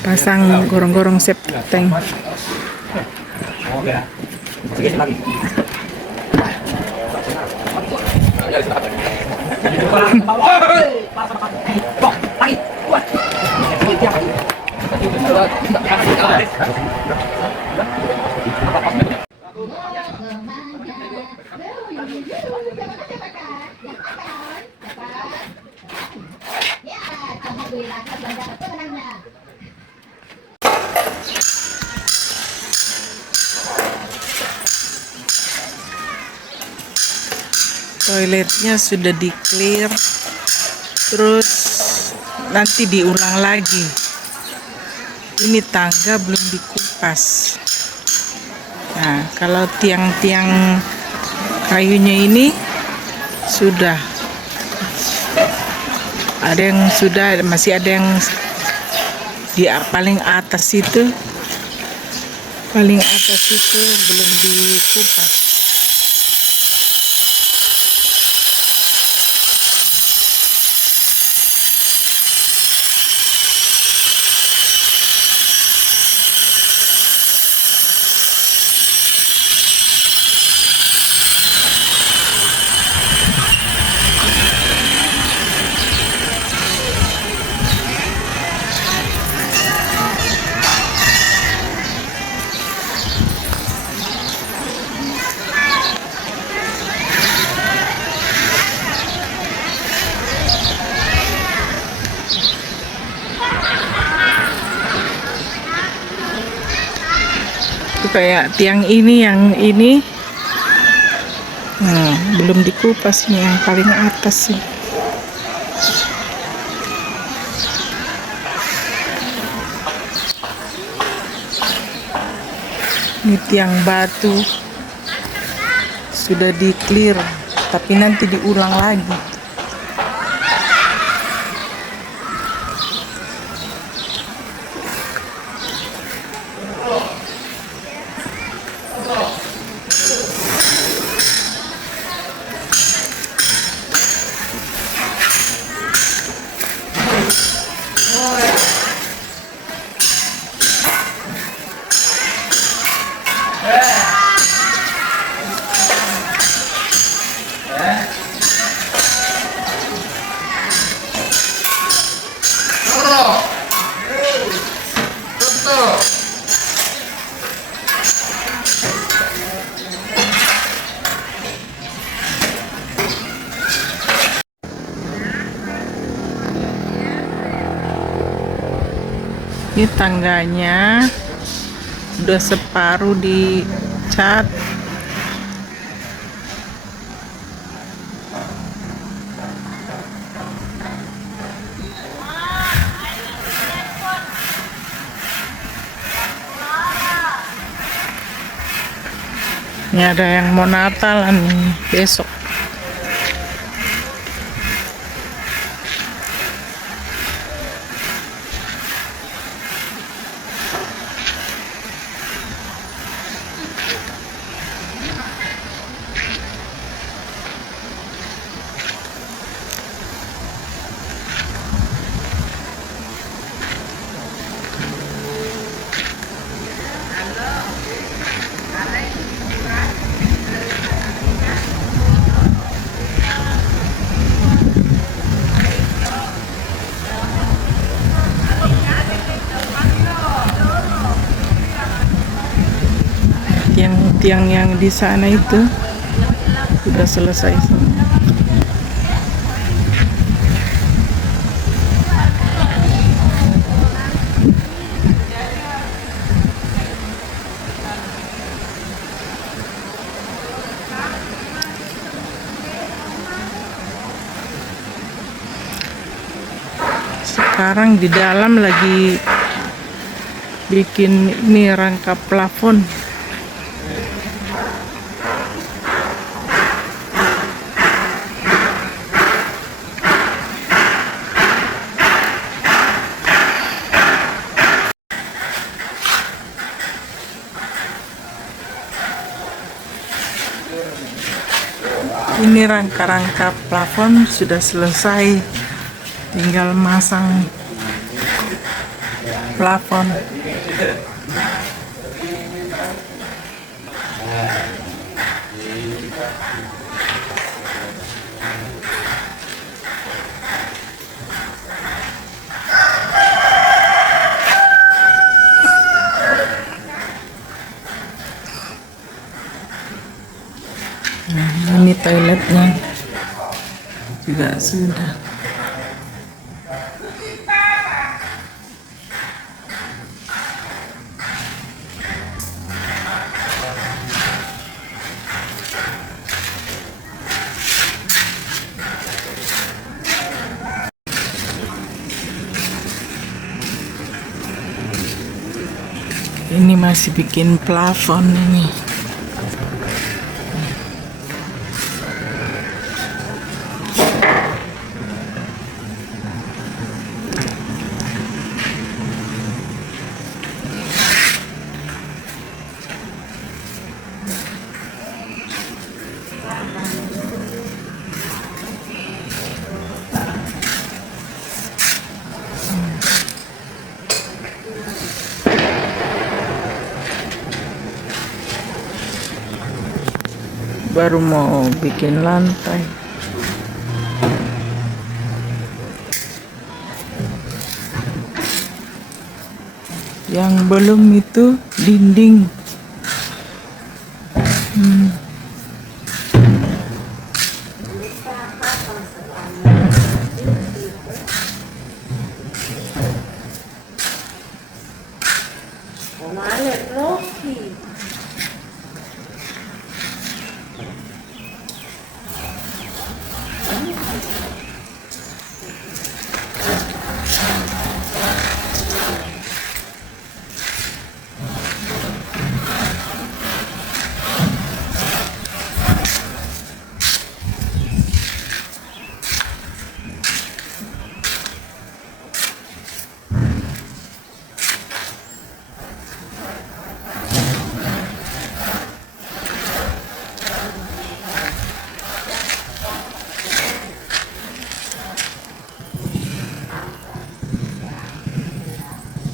Pasang gorong-gorong septeng. Toiletnya sudah di clear, terus nanti diulang lagi. Ini tangga belum dikupas. Nah, kalau tiang-tiang kayunya ini sudah ada yang sudah, masih ada yang di paling atas itu belum dikupas. Kayak tiang ini, yang ini belum dikupas nih, yang paling atas sih. Ini tiang batu sudah di clear, tapi nanti diulang lagi. Ini tangganya udah separuh dicat. Ini ada yang mau Natalan nih besok. Tiang yang di sana itu sudah selesai semua. Sekarang di dalam lagi bikin ini rangka plafon. Ini rangka-rangka plafon sudah selesai, tinggal masang plafon. Ini toiletnya juga sudah. Ini masih bikin plafon ini. Baru mau bikin lantai. Yang belum itu dinding.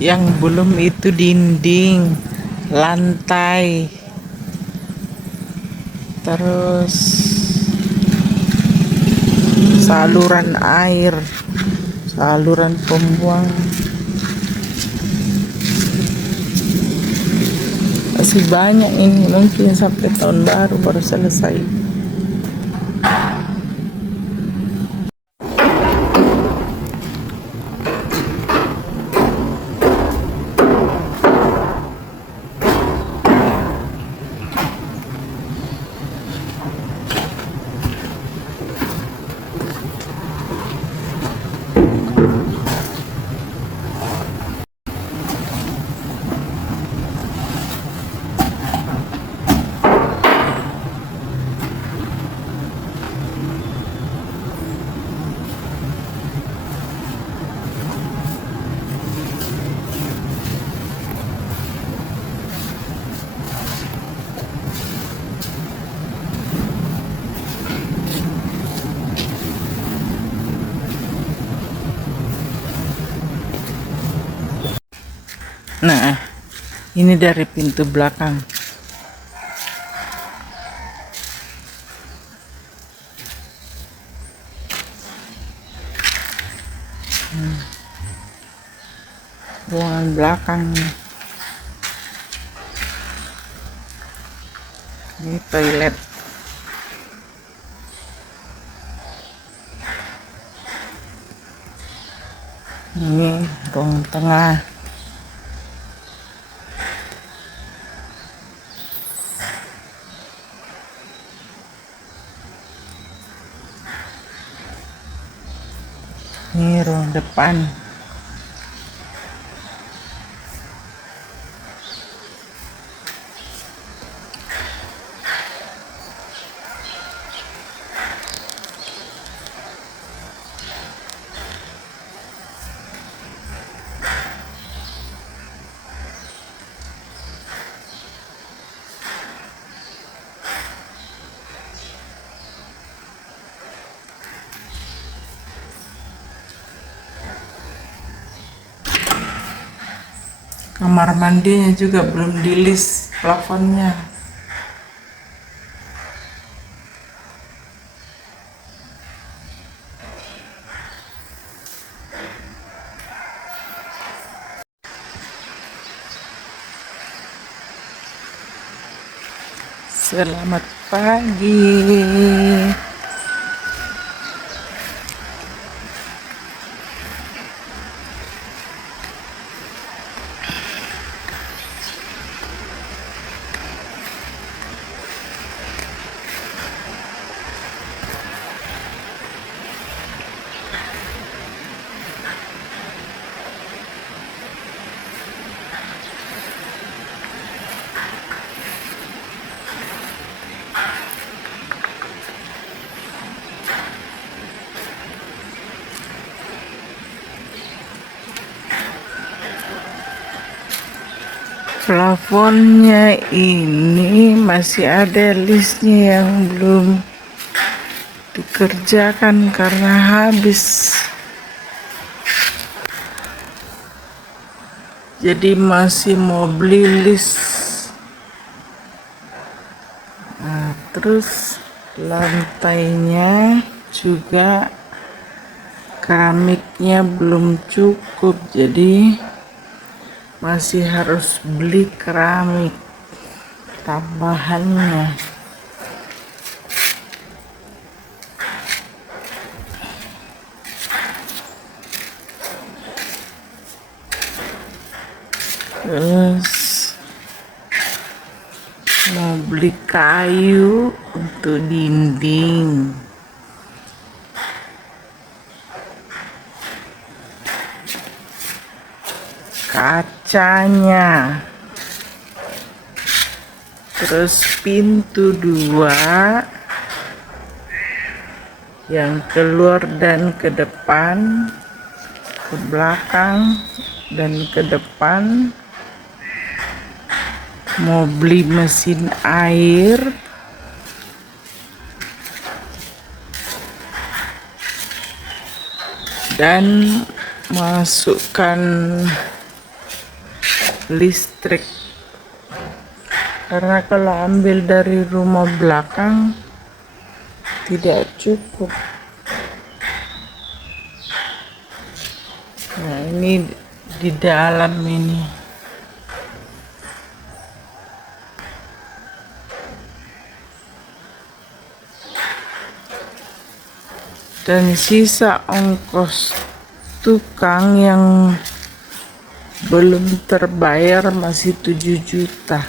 Yang belum itu dinding, lantai, terus saluran air, saluran pembuang. Masih banyak ini, mungkin sampai tahun baru selesai. Nah, ini dari pintu belakang. Ruangan belakang. Ini toilet. Ini ruang tengah. Ini ruang depan. Kamar mandinya juga belum di list plafonnya. Selamat pagi. Plafonnya ini masih ada listnya yang belum dikerjakan karena habis. Jadi masih mau beli list. Nah, terus lantainya juga keramiknya belum cukup, jadi masih harus beli keramik tambahannya. Terus mau beli kayu untuk dinding. Kacanya, terus pintu 2 yang keluar dan ke depan, ke belakang dan ke depan. Mau beli mesin air, dan masukkan listrik, karena kalau ambil dari rumah belakang tidak cukup. Nah, ini di dalam ini. Dan sisa ongkos tukang yang belum terbayar masih 7 juta.